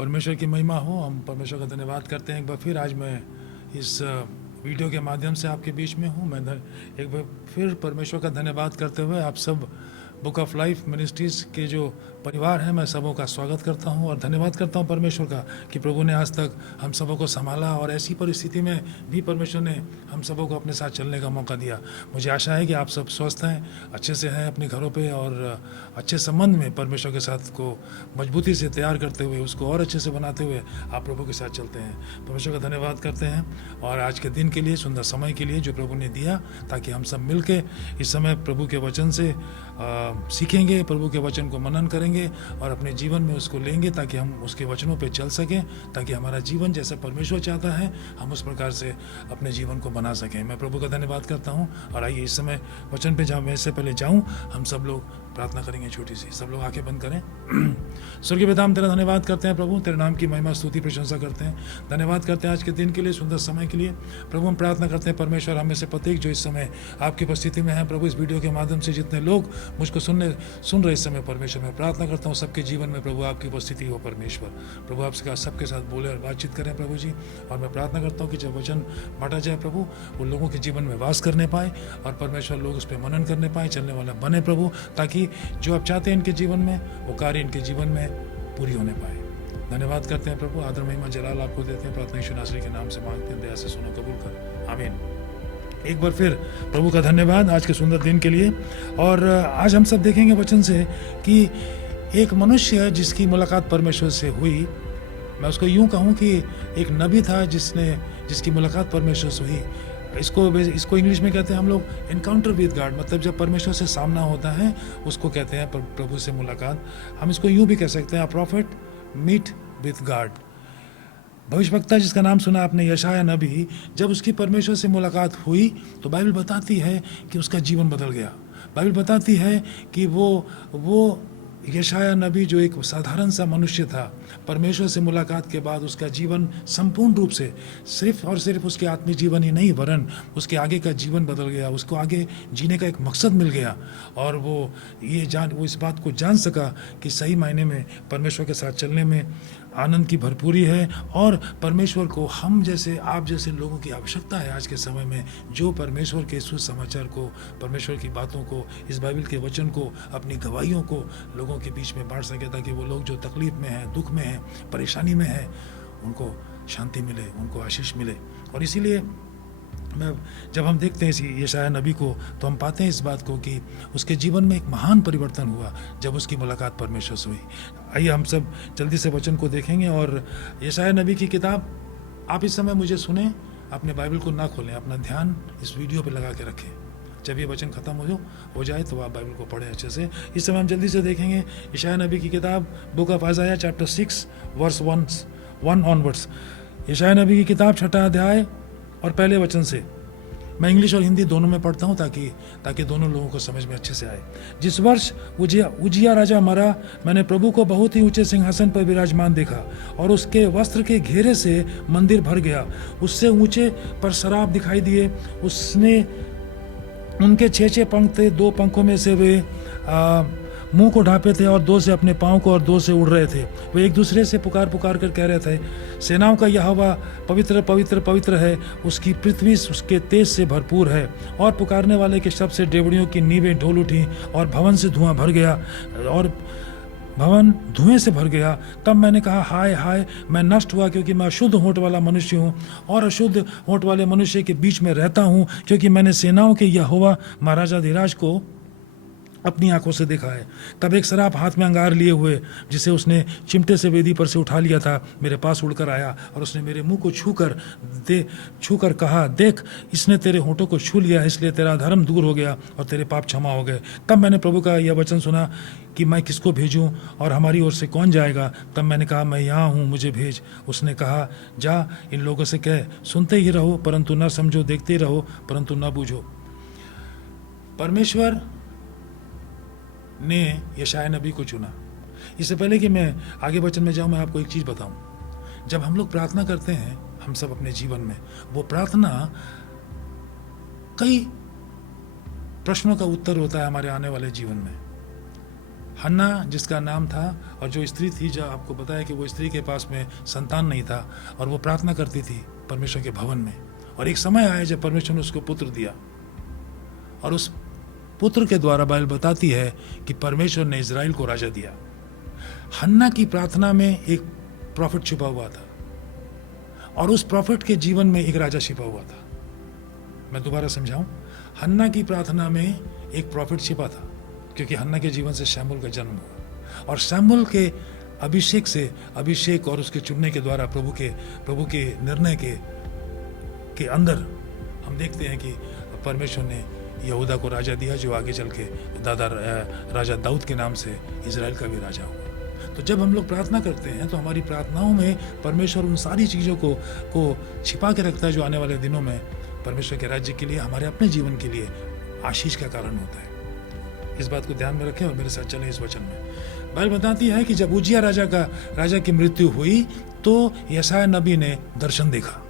परमेश्वर की महिमा हो। हम परमेश्वर का धन्यवाद करते हैं। एक बार फिर आज मैं इस वीडियो के माध्यम से आपके बीच में हूँ। मैं एक बार फिर परमेश्वर का धन्यवाद करते हुए आप सब बुक ऑफ लाइफ मिनिस्ट्रीज़ के जो परिवार है, मैं सबों का स्वागत करता हूं और धन्यवाद करता हूं परमेश्वर का कि प्रभु ने आज तक हम सबों को संभाला और ऐसी परिस्थिति में भी परमेश्वर ने हम सबों को अपने साथ चलने का मौका दिया। मुझे आशा है कि आप सब स्वस्थ हैं, अच्छे से हैं अपने घरों पे और अच्छे संबंध में परमेश्वर के साथ को मजबूती से तैयार करते हुए, उसको और अच्छे से बनाते हुए आप प्रभु के साथ चलते हैं। परमेश्वर का धन्यवाद करते हैं और आज के दिन के लिए, सुंदर समय के लिए जो प्रभु ने दिया, ताकि हम सब मिल के इस समय प्रभु के वचन से सीखेंगे, प्रभु के वचन को मनन करेंगे और अपने जीवन में उसको लेंगे, ताकि हम उसके वचनों पे चल सकें, ताकि हमारा जीवन जैसे परमेश्वर चाहता है हम उस प्रकार से अपने जीवन को बना सकें। मैं प्रभु का धन्यवाद करता हूं और आइए इस समय वचन पे मैं इससे पहले जाऊं, हम सब लोग प्रार्थना करेंगे छोटी सी। सब लोग आंखें बंद करें। स्वर्गीय पिता, हम तेरा धन्यवाद करते हैं प्रभु, तेरे नाम की महिमा स्तुति प्रशंसा करते हैं, धन्यवाद करते हैं आज के दिन के लिए, सुंदर समय के लिए। प्रभु हम प्रार्थना करते हैं परमेश्वर, हमें से प्रत्येक जो इस समय आपकी उपस्थिति में है प्रभु, इस वीडियो के माध्यम से जितने लोग मुझको सुन रहे इस समय परमेश्वर, मैं प्रार्थना करता हूँ सबके जीवन में प्रभु आपकी उपस्थिति हो परमेश्वर। प्रभु आपसे सबके साथ बोले और बातचीत करें प्रभु जी। और मैं प्रार्थना करता हूँ कि जब वचन बांटा जाए प्रभु, वो लोगों के जीवन में वास करने पाए और परमेश्वर लोग उस पर मनन करने पाए, चलने वाला बने प्रभु, ताकि जो आप चाहते हैं इनके जीवन में वो कार्य इनके जीवन में पूरी होने पाए। धन्यवाद करते हैं प्रभु, आदर महिमा जलाल आपको देते हैं, प्रार्थना यीशु नासरी के नाम से मांगते हैं, दया से सुनो कबूल कर, आमीन। एक बार फिर प्रभु का धन्यवाद आज के सुंदर दिन के लिए। और आज हम सब देखेंगे वचन से कि एक मनुष्य है जिसकी मुलाकात परमेश्वर से हुई। मैं उसको यूं कहूं कि एक नबी था जिसकी मुलाकात परमेश्वर से हुई। इसको इंग्लिश में कहते हैं हम लोग एनकाउंटर विद गॉड, मतलब जब परमेश्वर से सामना होता है उसको कहते हैं प्रभु से मुलाकात। हम इसको यूं भी कह सकते हैं, प्रॉफिट मीट विद गॉड। भविष्यवक्ता जिसका नाम सुना आपने, यशाया नबी, जब उसकी परमेश्वर से मुलाकात हुई तो बाइबल बताती है कि उसका जीवन बदल गया। बाइबल बताती है कि वो यशाया नबी जो एक साधारण सा मनुष्य था, परमेश्वर से मुलाकात के बाद उसका जीवन संपूर्ण रूप से सिर्फ और सिर्फ उसके आत्मिक जीवन ही नहीं वरन उसके आगे का जीवन बदल गया। उसको आगे जीने का एक मकसद मिल गया और वो इस बात को जान सका कि सही मायने में परमेश्वर के साथ चलने में आनंद की भरपूरी है और परमेश्वर को हम जैसे आप जैसे लोगों की आवश्यकता है आज के समय में, जो परमेश्वर के सुसमाचार को, परमेश्वर की बातों को, इस बाइबल के वचन को, अपनी गवाहियों को लोगों के बीच में बांट सके, ताकि वो लोग जो तकलीफ में हैं, दुख में हैं, परेशानी में हैं, उनको शांति मिले, उनको आशीष मिले। और इसीलिए जब हम देखते हैं यशाया नबी को तो हम पाते हैं इस बात को कि उसके जीवन में एक महान परिवर्तन हुआ जब उसकी मुलाकात परमेश्वर से हुई। आइए हम सब जल्दी से वचन को देखेंगे और यशाया नबी की किताब आप इस समय मुझे सुने, अपने बाइबल को ना खोलें, अपना ध्यान इस वीडियो पर लगा के रखें। जब ये वचन खत्म हो जाए तो आप बाइबल को पढ़ें अच्छे से। इस समय हम जल्दी से देखेंगे यशाया नबी की किताब book of Isaiah chapter 6 verse 1 onwards. यशाया नबी की किताब 6 अध्याय और पहले वचन से। मैं इंग्लिश और हिंदी दोनों में पढ़ता हूँ ताकि दोनों लोगों को समझ में अच्छे से आए। जिस वर्ष उजिया राजा मरा, मैंने प्रभु को बहुत ही ऊंचे सिंहासन पर विराजमान देखा और उसके वस्त्र के घेरे से मंदिर भर गया। उससे ऊंचे पर शराब दिखाई दिए। उसने उनके 6 पंख थे, 2 पंखों में से वे मुंह को ढांपे थे और 2 से अपने पाँव को और 2 से उड़ रहे थे। वे एक दूसरे से पुकार कर कह रहे थे, सेनाओं का यहोवा पवित्र पवित्र पवित्र है, उसकी पृथ्वी उसके तेज से भरपूर है। और पुकारने वाले के शब्द से डेवड़ियों की नींवें ढोल उठी और भवन से धुआं भर गया और भवन धुएं से भर गया। तब मैंने कहा, हाय हाय, मैं नष्ट हुआ, क्योंकि मैं अशुद्ध होंठ वाला मनुष्य हूँ और अशुद्ध होंठ वाले मनुष्य के बीच में रहता हूँ, क्योंकि मैंने सेनाओं के यहोवा महाराजाधिराज को अपनी आंखों से देखा है। तब एक शराब हाथ में अंगार लिए हुए, जिसे उसने चिमटे से वेदी पर से उठा लिया था, मेरे पास उड़कर आया और उसने मेरे मुंह को छूकर कहा, देख, इसने तेरे होंठों को छू लिया, इसलिए तेरा धर्म दूर हो गया और तेरे पाप क्षमा हो गए। तब मैंने प्रभु का यह वचन सुना कि मैं किसको भेजूं और हमारी ओर से कौन जाएगा। तब मैंने कहा, मैं यहाँ हूँ, मुझे भेज। उसने कहा, जा, इन लोगों से कह, सुनते ही रहो परंतु न समझो, देखते रहो परंतु न बूझो। परमेश्वर ने यशाया नबी को चुना। इससे पहले कि मैं आगे वचन में जाऊं, मैं आपको एक चीज़ बताऊं। जब हम लोग प्रार्थना करते हैं, हम सब अपने जीवन में, वो प्रार्थना कई प्रश्नों का उत्तर होता है हमारे आने वाले जीवन में। हन्ना जिसका नाम था, और जो स्त्री थी, जो आपको पता है कि वो स्त्री के पास में संतान नहीं था, और वो प्रार्थना करती थी परमेश्वर के भवन में, और एक समय आया जब परमेश्वर ने उसको पुत्र दिया, और उस पुत्र के द्वारा बाइबल बताती है कि परमेश्वर ने इजराइल को राजा दिया। हन्ना की प्रार्थना में एक प्रॉफिट छुपा हुआ था, और उस प्रॉफिट के जीवन में एक राजा छिपा हुआ था। मैं दोबारा समझाऊं, हन्ना की प्रार्थना में एक प्रॉफिट छिपा था, क्योंकि हन्ना के जीवन से शमूएल का जन्म हुआ, और शमूएल के अभिषेक और उसके चुनने के द्वारा प्रभु के निर्णय के अंदर हम देखते हैं कि परमेश्वर ने यहूदा को राजा दिया, जो आगे चल के राजा दाऊद के नाम से इजराइल का भी राजा हुआ। तो जब हम लोग प्रार्थना करते हैं तो हमारी प्रार्थनाओं में परमेश्वर उन सारी चीज़ों को छिपा के रखता है, जो आने वाले दिनों में परमेश्वर के राज्य के लिए, हमारे अपने जीवन के लिए आशीष का कारण होता है। इस बात को ध्यान में रखें और मेरे साथ चलें इस वचन में। बाइबल बताती है कि जब उजिया राजा की मृत्यु हुई तो यशायाह नबी ने दर्शन देखा।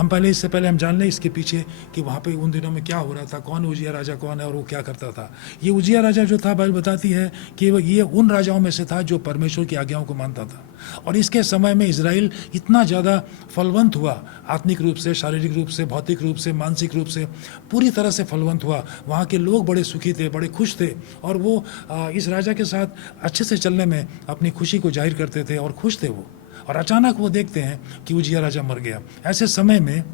इससे पहले हम जान लें इसके पीछे कि वहाँ पे उन दिनों में क्या हो रहा था, कौन उजिया राजा कौन है और वो क्या करता था। ये उजिया राजा जो था, बाइबल बताती है कि ये उन राजाओं में से था जो परमेश्वर की आज्ञाओं को मानता था, और इसके समय में इजराइल इतना ज़्यादा फलवंत हुआ, आत्मिक रूप से, शारीरिक रूप से, भौतिक रूप से, मानसिक रूप से पूरी तरह से फलवंत हुआ। वहाँ के लोग बड़े सुखी थे, बड़े खुश थे, और वो इस राजा के साथ अच्छे से चलने में अपनी खुशी को जाहिर करते थे और खुश थे वो। और अचानक वो देखते हैं कि उजिया राजा मर गया। ऐसे समय में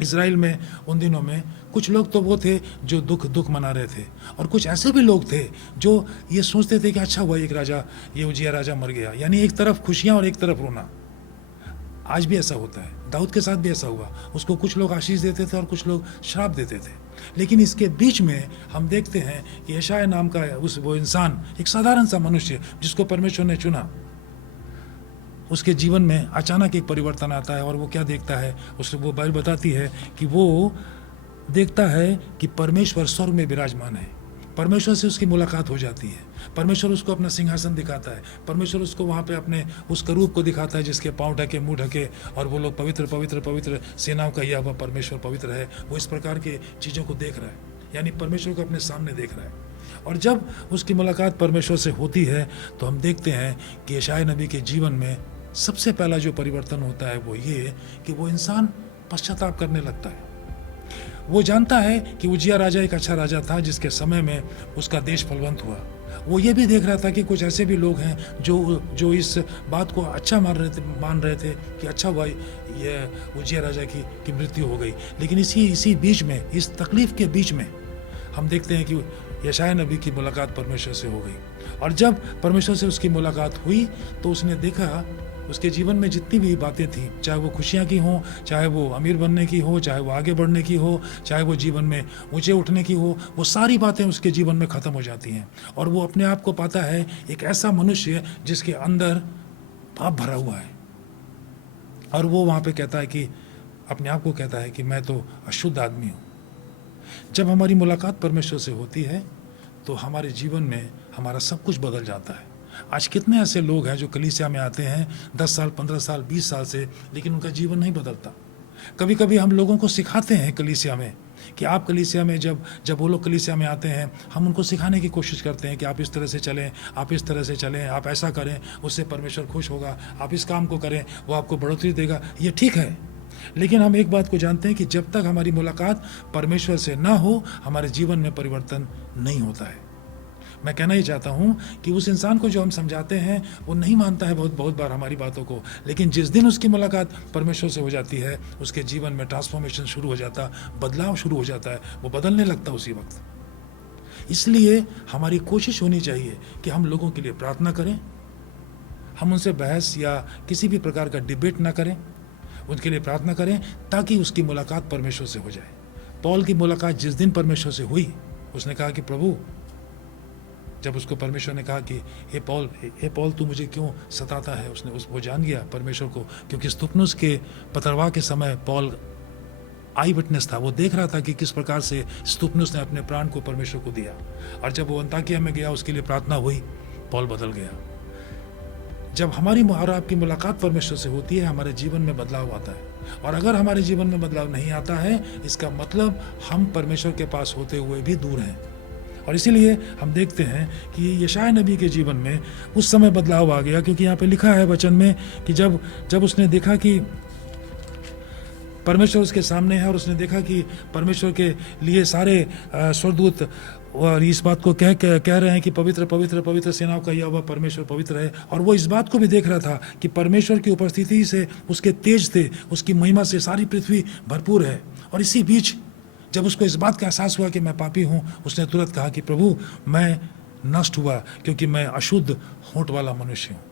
इजराइल में उन दिनों में कुछ लोग तो वो थे जो दुख मना रहे थे, और कुछ ऐसे भी लोग थे जो ये सोचते थे कि अच्छा हुआ ये उजिया राजा मर गया। यानी एक तरफ खुशियाँ और एक तरफ रोना। आज भी ऐसा होता है, दाऊद के साथ भी ऐसा हुआ। उसको कुछ लोग आशीष देते थे और कुछ लोग श्राप देते थे। लेकिन इसके बीच में हम देखते हैं कि यशायाह नाम का वो इंसान, एक साधारण सा मनुष्य जिसको परमेश्वर ने चुना, उसके जीवन में अचानक एक परिवर्तन आता है। और वो क्या देखता है, वो बाइबल बताती है कि वो देखता है कि परमेश्वर स्वर्ग में विराजमान है। परमेश्वर से उसकी मुलाकात हो जाती है, परमेश्वर उसको अपना सिंहासन दिखाता है, परमेश्वर उसको वहाँ पे अपने उस करूब को दिखाता है जिसके पाँव ढके, मुँह ढके, और वो लोग पवित्र पवित्र पवित्र सेनाओं का यहोवा परमेश्वर पवित्र है। वो इस प्रकार के चीज़ों को देख रहा है, यानी परमेश्वर को अपने सामने देख रहा है। और जब उसकी मुलाकात परमेश्वर से होती है तो हम देखते हैं कि यशायाह नबी के जीवन में सबसे पहला जो परिवर्तन होता है वो ये कि वो इंसान पश्चाताप करने लगता है। वो जानता है कि उजिया राजा एक अच्छा राजा था जिसके समय में उसका देश फलवंत हुआ। वो ये भी देख रहा था कि कुछ ऐसे भी लोग हैं जो इस बात को अच्छा मान रहे थे कि अच्छा हुआ ये उजिया राजा की मृत्यु हो गई। लेकिन इसी बीच में, इस तकलीफ के बीच में हम देखते हैं कि यशायाह नबी की मुलाकात परमेश्वर से हो गई। और जब परमेश्वर से उसकी मुलाकात हुई तो उसने देखा उसके जीवन में जितनी भी बातें थी, चाहे वो खुशियाँ की हों, चाहे वो अमीर बनने की हो, चाहे वो आगे बढ़ने की हो, चाहे वो जीवन में ऊंचे उठने की हो, वो सारी बातें उसके जीवन में ख़त्म हो जाती हैं। और वो अपने आप को पाता है एक ऐसा मनुष्य जिसके अंदर पाप भरा हुआ है। और वो वहाँ पे कहता है कि अपने आप को कहता है कि मैं तो अशुद्ध आदमी हूँ। जब हमारी मुलाकात परमेश्वर से होती है तो हमारे जीवन में हमारा सब कुछ बदल जाता है। आज कितने ऐसे लोग हैं जो कलीसिया में आते हैं 10 साल, 15 साल, 20 साल से, लेकिन उनका जीवन नहीं बदलता। कभी कभी हम लोगों को सिखाते हैं कलीसिया में कि आप कलीसिया में जब वो लोग कलीसिया में आते हैं, हम उनको सिखाने की कोशिश करते हैं कि आप इस तरह से चलें, आप इस तरह से चलें, आप ऐसा करें, उससे परमेश्वर खुश होगा, आप इस काम को करें, वो आपको बढ़ोतरी देगा। ये ठीक है, लेकिन हम एक बात को जानते हैं कि जब तक हमारी मुलाकात परमेश्वर से ना हो, हमारे जीवन में परिवर्तन नहीं होता है। मैं कहना ही चाहता हूँ कि उस इंसान को जो हम समझाते हैं वो नहीं मानता है बहुत बार हमारी बातों को, लेकिन जिस दिन उसकी मुलाकात परमेश्वर से हो जाती है, उसके जीवन में ट्रांसफॉर्मेशन शुरू हो जाता, बदलाव शुरू हो जाता है, वो बदलने लगता उसी वक्त। इसलिए हमारी कोशिश होनी चाहिए कि हम लोगों के लिए प्रार्थना करें, हम उनसे बहस या किसी भी प्रकार का डिबेट ना करें, उनके लिए प्रार्थना करें ताकि उसकी मुलाकात परमेश्वर से हो जाए। पौल की मुलाकात जिस दिन परमेश्वर से हुई, उसने कहा कि प्रभु, जब उसको परमेश्वर ने कहा कि हे पौल तू मुझे क्यों सताता है, वो जान गया परमेश्वर को, क्योंकि स्तुपनुस के पथरवाह के समय पौल आई विटनेस था। वो देख रहा था कि किस प्रकार से स्तुपनुस ने अपने प्राण को परमेश्वर को दिया। और जब वो अंताकिया में गया, उसके लिए प्रार्थना हुई, पौल बदल गया। जब हमारी और आपकी मुलाकात परमेश्वर से होती है, हमारे जीवन में बदलाव आता है। और अगर हमारे जीवन में बदलाव नहीं आता है, इसका मतलब हम परमेश्वर के पास होते हुए भी दूर हैं। और इसीलिए हम देखते हैं कि यशायाह नबी के जीवन में उस समय बदलाव आ गया, क्योंकि यहाँ पे लिखा है वचन में कि जब उसने देखा कि परमेश्वर उसके सामने है और उसने देखा कि परमेश्वर के लिए सारे स्वर्गदूत और इस बात को कह रहे हैं कि पवित्र पवित्र पवित्र सेनाओं का यहोवा परमेश्वर पवित्र है, और वो इस बात को भी देख रहा था कि परमेश्वर की उपस्थिति से, उसके तेज से, उसकी महिमा से सारी पृथ्वी भरपूर है। और इसी बीच जब उसको इस बात का एहसास हुआ कि मैं पापी हूँ, उसने तुरंत कहा कि प्रभु मैं नष्ट हुआ क्योंकि मैं अशुद्ध होंठ वाला मनुष्य हूँ।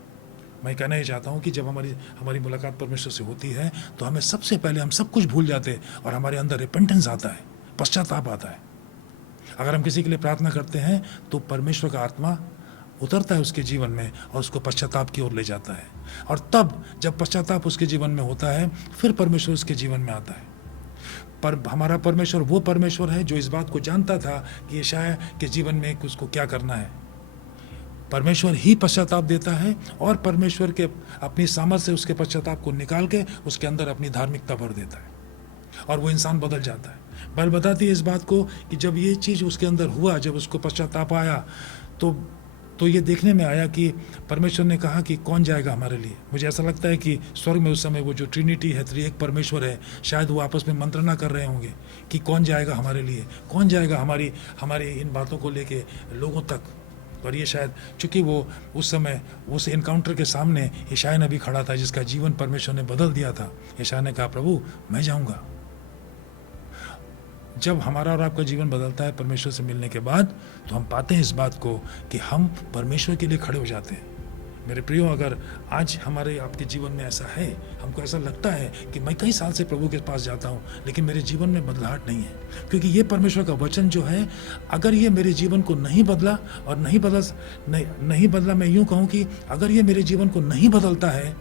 मैं कहना ही चाहता हूँ कि जब हमारी मुलाकात परमेश्वर से होती है तो हमें सबसे पहले हम सब कुछ भूल जाते हैं और हमारे अंदर रिपेंटेंस आता है, पश्चाताप आता है। अगर हम किसी के लिए प्रार्थना करते हैं तो परमेश्वर का आत्मा उतरता है उसके जीवन में और उसको पश्चाताप की ओर ले जाता है, और तब जब पश्चाताप उसके जीवन में होता है फिर परमेश्वर उसके जीवन में आता है। पर हमारा परमेश्वर वो परमेश्वर है जो इस बात को जानता था कि यशायाह के जीवन में उसको क्या करना है। परमेश्वर ही पश्चाताप देता है और परमेश्वर के अपनी सामर्थ से उसके पश्चाताप को निकाल के उसके अंदर अपनी धार्मिकता भर देता है और वो इंसान बदल जाता है। बाइबल बताती है इस बात को कि जब ये चीज़ उसके अंदर हुआ, जब उसको पश्चाताप आया तो ये देखने में आया कि परमेश्वर ने कहा कि कौन जाएगा हमारे लिए। मुझे ऐसा लगता है कि स्वर्ग में उस समय वो जो ट्रिनिटी है, त्रिएक परमेश्वर है, शायद वो आपस में मंत्रणा कर रहे होंगे कि कौन जाएगा हमारे लिए, कौन जाएगा हमारी इन बातों को लेके लोगों तक। और ये शायद चूँकि वो उस समय उस इनकाउंटर के सामने यशायाह नबी खड़ा था जिसका जीवन परमेश्वर ने बदल दिया था। यशायाह ने कहा प्रभु मैं जाऊँगा। जब हमारा और आपका जीवन बदलता है परमेश्वर से मिलने के बाद, तो हम पाते हैं इस बात को कि हम परमेश्वर के लिए खड़े हो जाते हैं। मेरे प्रियो, अगर आज हमारे आपके जीवन में ऐसा है, हमको ऐसा लगता है कि मैं कई साल से प्रभु के पास जाता हूँ लेकिन मेरे जीवन में बदलाहट नहीं है, क्योंकि ये परमेश्वर का वचन जो है, अगर ये मेरे जीवन को नहीं बदला और नहीं बदला, मैं यूँ कहूँ कि अगर ये मेरे जीवन को नहीं बदलता है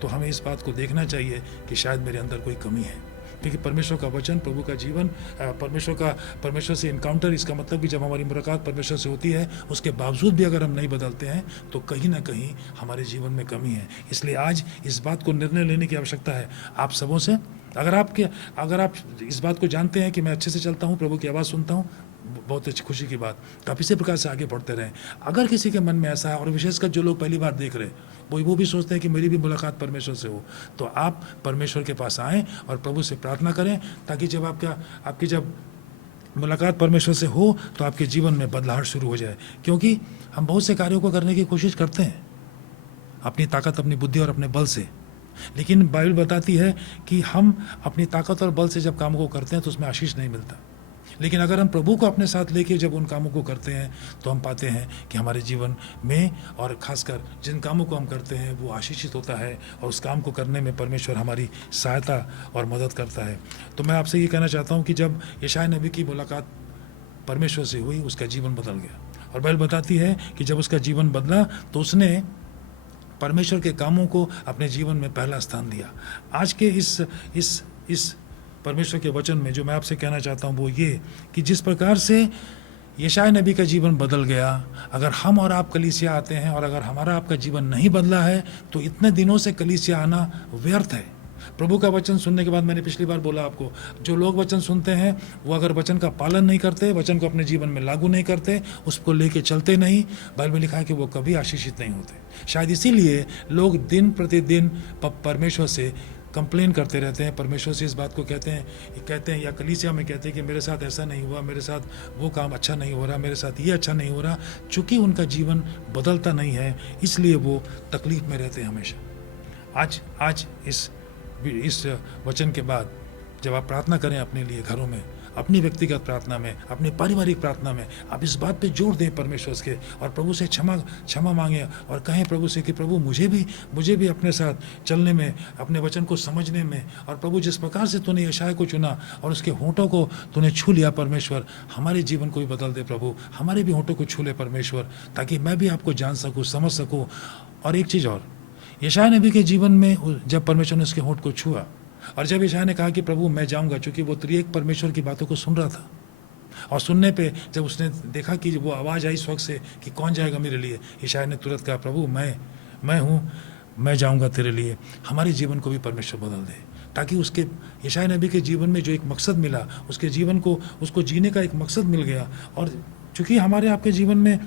तो हमें इस बात को देखना चाहिए कि शायद मेरे अंदर कोई कमी है। क्योंकि परमेश्वर का वचन, प्रभु का जीवन, परमेश्वर से इनकाउंटर, इसका मतलब कि जब हमारी मुलाकात परमेश्वर से होती है उसके बावजूद भी अगर हम नहीं बदलते हैं तो कहीं ना कहीं हमारे जीवन में कमी है। इसलिए आज इस बात को निर्णय लेने की आवश्यकता है आप सबों से। अगर आप इस बात को जानते हैं कि मैं अच्छे से चलता हूँ, प्रभु की आवाज़ सुनता हूँ, बहुत अच्छी खुशी की बात, आप इसी प्रकार से आगे बढ़ते रहें। अगर किसी के मन में ऐसा है, और विशेषकर जो लोग पहली बार देख रहे हैं, वो भी सोचते हैं कि मेरी भी मुलाकात परमेश्वर से हो, तो आप परमेश्वर के पास आएँ और प्रभु से प्रार्थना करें, ताकि जब आपकी जब मुलाकात परमेश्वर से हो तो आपके जीवन में बदलाव शुरू हो जाए। क्योंकि हम बहुत से कार्यों को करने की कोशिश करते हैं अपनी ताकत, अपनी बुद्धि और अपने बल से, लेकिन बाइबल बताती है कि हम अपनी ताकत और बल से जब कामों को करते हैं तो उसमें आशीष नहीं मिलता। लेकिन अगर हम प्रभु को अपने साथ लेके जब उन कामों को करते हैं तो हम पाते हैं कि हमारे जीवन में, और ख़ासकर जिन कामों को हम करते हैं, वो आशीषित होता है और उस काम को करने में परमेश्वर हमारी सहायता और मदद करता है। तो मैं आपसे ये कहना चाहता हूँ कि जब यशायाह नबी की मुलाकात परमेश्वर से हुई, उसका जीवन बदल गया। और बाइबल बताती है कि जब उसका जीवन बदला तो उसने परमेश्वर के कामों को अपने जीवन में पहला स्थान दिया। आज के इस परमेश्वर के वचन में जो मैं आपसे कहना चाहता हूँ वो ये कि जिस प्रकार से यशायाह नबी का जीवन बदल गया, अगर हम और आप कलीसिया आते हैं और अगर हमारा आपका जीवन नहीं बदला है तो इतने दिनों से कलीसिया आना व्यर्थ है। प्रभु का वचन सुनने के बाद, मैंने पिछली बार बोला आपको, जो लोग वचन सुनते हैं वो अगर वचन का पालन नहीं करते, वचन को अपने जीवन में लागू नहीं करते, उसको लेके चलते नहीं, बाइबल में लिखा है कि वो कभी आशीषित नहीं होते। शायद इसीलिए लोग दिन प्रतिदिन परमेश्वर से कंप्लेन करते रहते हैं, परमेश्वर से इस बात को कहते हैं या कलीसिया में कहते हैं कि मेरे साथ ऐसा नहीं हुआ, मेरे साथ वो काम अच्छा नहीं हो रहा, मेरे साथ ये अच्छा नहीं हो रहा। चूँकि उनका जीवन बदलता नहीं है इसलिए वो तकलीफ में रहते हैं हमेशा। आज इस वचन के बाद जब आप प्रार्थना करें अपने लिए घरों में, अपनी व्यक्तिगत प्रार्थना में, अपनी पारिवारिक प्रार्थना में, आप इस बात पे जोर दें परमेश्वर के, और प्रभु से क्षमा मांगें और कहें प्रभु से कि प्रभु मुझे भी अपने साथ चलने में, अपने वचन को समझने में, और प्रभु जिस प्रकार से तूने यशायाह को चुना और उसके होंठों को तूने छू लिया परमेश्वर, हमारे जीवन को भी बदल दे प्रभु, हमारे भी होंठों को छू ले परमेश्वर, ताकि मैं भी आपको जान सकूँ, समझ सकूँ। और एक चीज़ और, यशायाह नबी के जीवन में जब परमेश्वर ने उसके होंठ को छुआ और जब यशायाह ने कहा कि प्रभु मैं जाऊंगा, क्योंकि वो त्रिएक परमेश्वर की बातों को सुन रहा था, और सुनने पे जब उसने देखा कि वो आवाज़ आई स्वर्ग से कि कौन जाएगा मेरे लिए, यशायाह ने तुरंत कहा प्रभु मैं हूँ, मैं जाऊंगा तेरे लिए। हमारे जीवन को भी परमेश्वर बदल दे, ताकि उसके यशायाह नबी के जीवन में जो एक मकसद मिला, उसके जीवन को उसको जीने का एक मकसद मिल गया, और क्योंकि हमारे आपके जीवन में,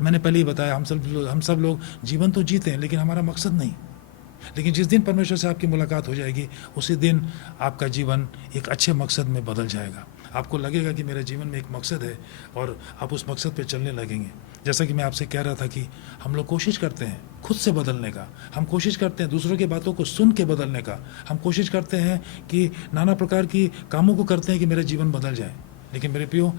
मैंने पहले ही बताया, हम सब लोग जीवन तो जीते हैं लेकिन हमारा मकसद नहीं। लेकिन जिस दिन परमेश्वर से आपकी मुलाकात हो जाएगी, उसी दिन आपका जीवन एक अच्छे मकसद में बदल जाएगा। आपको लगेगा कि मेरे जीवन में एक मकसद है और आप उस मकसद पे चलने लगेंगे। जैसा कि मैं आपसे कह रहा था कि हम लोग कोशिश करते हैं खुद से बदलने का, हम कोशिश करते हैं दूसरों की बातों को सुन के बदलने का, हम कोशिश करते हैं कि नाना प्रकार की कामों को करते हैं कि मेरा जीवन बदल जाए। लेकिन मेरे प्रियो,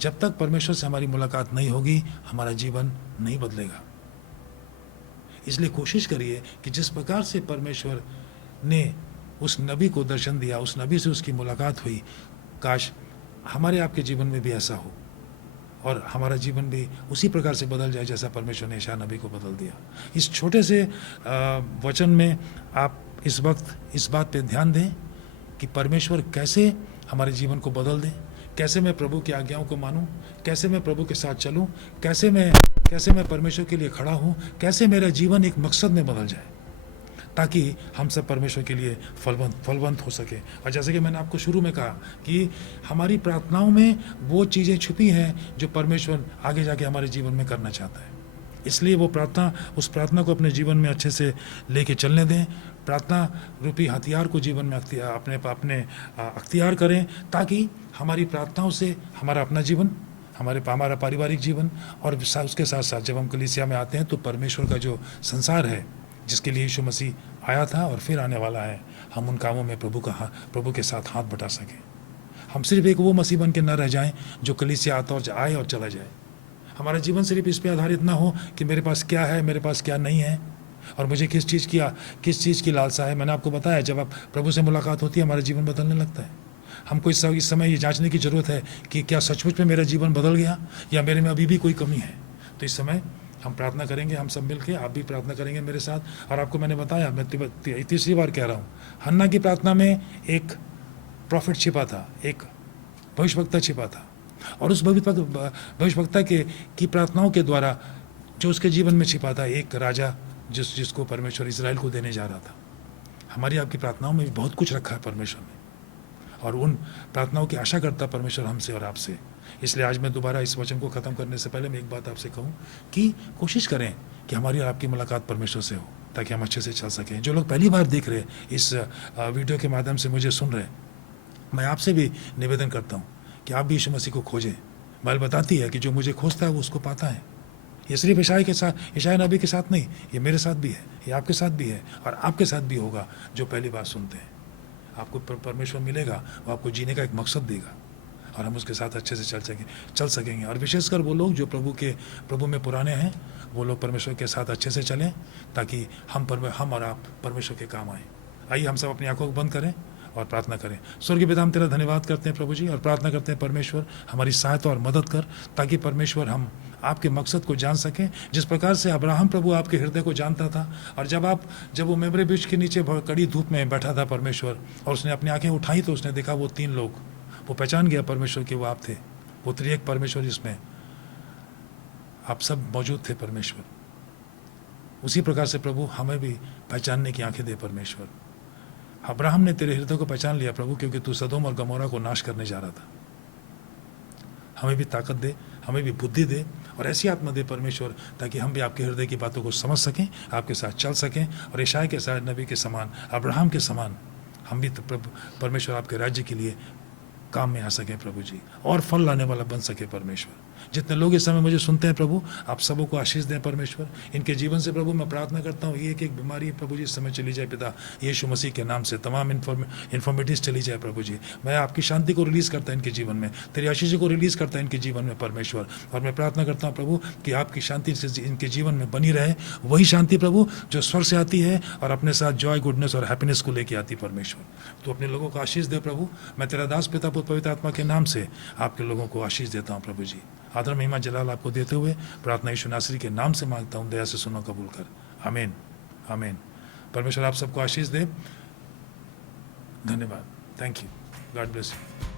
जब तक परमेश्वर से हमारी मुलाकात नहीं होगी, हमारा जीवन नहीं बदलेगा। इसलिए कोशिश करिए कि जिस प्रकार से परमेश्वर ने उस नबी को दर्शन दिया, उस नबी से उसकी मुलाकात हुई, काश हमारे आपके जीवन में भी ऐसा हो और हमारा जीवन भी उसी प्रकार से बदल जाए जैसा परमेश्वर ने यशायाह नबी को बदल दिया। इस छोटे से वचन में आप इस वक्त इस बात पे ध्यान दें कि परमेश्वर कैसे हमारे जीवन को बदल दें, कैसे मैं प्रभु की आज्ञाओं को मानूं, कैसे मैं प्रभु के साथ चलूं, कैसे मैं परमेश्वर के लिए खड़ा हूं, कैसे मेरा जीवन एक मकसद में बदल जाए, ताकि हम सब परमेश्वर के लिए फलवंत हो सके। और जैसे कि मैंने आपको शुरू में कहा कि हमारी प्रार्थनाओं में वो चीज़ें छुपी हैं जो परमेश्वर आगे जाके हमारे जीवन में करना चाहता है। इसलिए उस प्रार्थना को अपने जीवन में अच्छे से लेके चलने दें। प्रार्थना रूपी हथियार को जीवन में अपने अख्तियार करें, ताकि हमारी प्रार्थनाओं से हमारा अपना जीवन, हमारा पारिवारिक जीवन और उसके साथ साथ जब हम कलीसिया में आते हैं तो परमेश्वर का जो संसार है जिसके लिए यीशु मसीह आया था और फिर आने वाला है, हम उन कामों में प्रभु के साथ हाथ बटा सकें। हम सिर्फ एक वो मसीह बन के न रह जाएं जो कलीसिया आए और चला जाए। हमारा जीवन सिर्फ इस पे आधारित ना हो कि मेरे पास क्या है, मेरे पास क्या नहीं है और मुझे किस चीज़ की लालसा है। मैंने आपको बताया, जब आप प्रभु से मुलाकात होती है हमारा जीवन बदलने लगता है। हमको इस समय ये जांचने की ज़रूरत है कि क्या सचमुच में मेरा जीवन बदल गया या मेरे में अभी भी कोई कमी है। तो इस समय हम प्रार्थना करेंगे, हम सब मिलके, आप भी प्रार्थना करेंगे मेरे साथ। और आपको मैंने बताया, मैं तीसरी बार कह रहा हूँ, हन्ना की प्रार्थना में एक प्रॉफिट छिपा था, एक भविष्यवक्ता छिपा था, और उस भविष्यवक्ता की प्रार्थनाओं के द्वारा जो उसके जीवन में छिपा था एक राजा जिसको परमेश्वर इजराइल को देने जा रहा था। हमारी आपकी प्रार्थनाओं में भी बहुत कुछ रखा है परमेश्वर ने, और उन प्रार्थनाओं की आशा करता परमेश्वर हमसे और आपसे। इसलिए आज मैं दोबारा इस वचन को ख़त्म करने से पहले मैं एक बात आपसे कहूँ कि कोशिश करें कि हमारी और आपकी मुलाकात परमेश्वर से हो, ताकि हम अच्छे से चल सकें। जो लोग पहली बार देख रहे, इस वीडियो के माध्यम से मुझे सुन रहे, मैं आपसे भी निवेदन करता हूँ कि आप भी यीशु मसीह को खोजें। बाइबल बताती है कि जो मुझे खोजता है वो उसको पाता है। ये सिर्फ यशायाह नबी के साथ नहीं, ये मेरे साथ भी है, ये आपके साथ भी है और आपके साथ भी होगा। जो पहली बार सुनते हैं, आपको परमेश्वर मिलेगा, वो आपको जीने का एक मकसद देगा और हम उसके साथ अच्छे से चल सकेंगे। और विशेषकर वो लोग जो प्रभु में पुराने हैं, वो लोग परमेश्वर के साथ अच्छे से चलें, ताकि हम और आप परमेश्वर के काम आएँ। आइए हम सब अपनी आंखों को बंद करें और प्रार्थना करें। स्वर्गीय पिता, हम तेरा धन्यवाद करते हैं प्रभु जी, और प्रार्थना करते हैं परमेश्वर हमारी सहायता और मदद कर, ताकि परमेश्वर हम आपके मकसद को जान सकें। जिस प्रकार से अब्राहम प्रभु आपके हृदय को जानता था, और जब वो मेमरे वृक्ष के नीचे कड़ी धूप में बैठा था परमेश्वर, और उसने अपनी आंखें उठाई तो उसने देखा वो 3 लोग, वो पहचान गया परमेश्वर कि वो आप थे, वो त्रिएक परमेश्वर जिसमें आप सब मौजूद थे परमेश्वर। उसी प्रकार से प्रभु हमें भी पहचानने की आंखें दे परमेश्वर। अब्राहम ने तेरे हृदय को पहचान लिया प्रभु, क्योंकि तू सदोम और गमोरा को नाश करने जा रहा था। हमें भी ताकत दे, हमें भी बुद्धि दे और ऐसी आत्मा दे परमेश्वर, ताकि हम भी आपके हृदय की बातों को समझ सकें, आपके साथ चल सकें, और यशायाह के साथ नबी के समान, अब्राहम के समान हम भी परमेश्वर आपके राज्य के लिए काम में आ सकें प्रभु जी, और फल लाने वाला बन सके परमेश्वर। जितने लोग इस समय मुझे सुनते हैं प्रभु, आप सबों को आशीष दें परमेश्वर। इनके जीवन से प्रभु मैं प्रार्थना करता हूँ, एक एक बीमारी प्रभु जी इस समय चली जाए पिता, यीशु मसीह के नाम से तमाम इन्फॉर्मिटीज चली जाए प्रभु जी। मैं आपकी शांति को रिलीज़ करता है इनके जीवन में, तेरी आशीष को रिलीज़ करता है इनके जीवन में परमेश्वर। और मैं प्रार्थना करता हूँ प्रभु कि आपकी शांति इनके जीवन में बनी रहे, वही शांति प्रभु जो स्वर्ग से आती है और अपने साथ जॉय, गुडनेस और हैप्पीनेस को लेके आती परमेश्वर। तो अपने लोगों को आशीष दे प्रभु। मैं तेरा दास पिता पुत्र पवित्र आत्मा के नाम से आपके लोगों को आशीष देता हूँ प्रभु जी। आदर महिमा जलाल आपको देते हुए प्रार्थना यीशु नासरी के नाम से मांगता हूँ, दया से सुनो, कबूल कर। आमीन, आमीन। परमेश्वर आप सबको आशीष दे। धन्यवाद। Thank you. God bless you.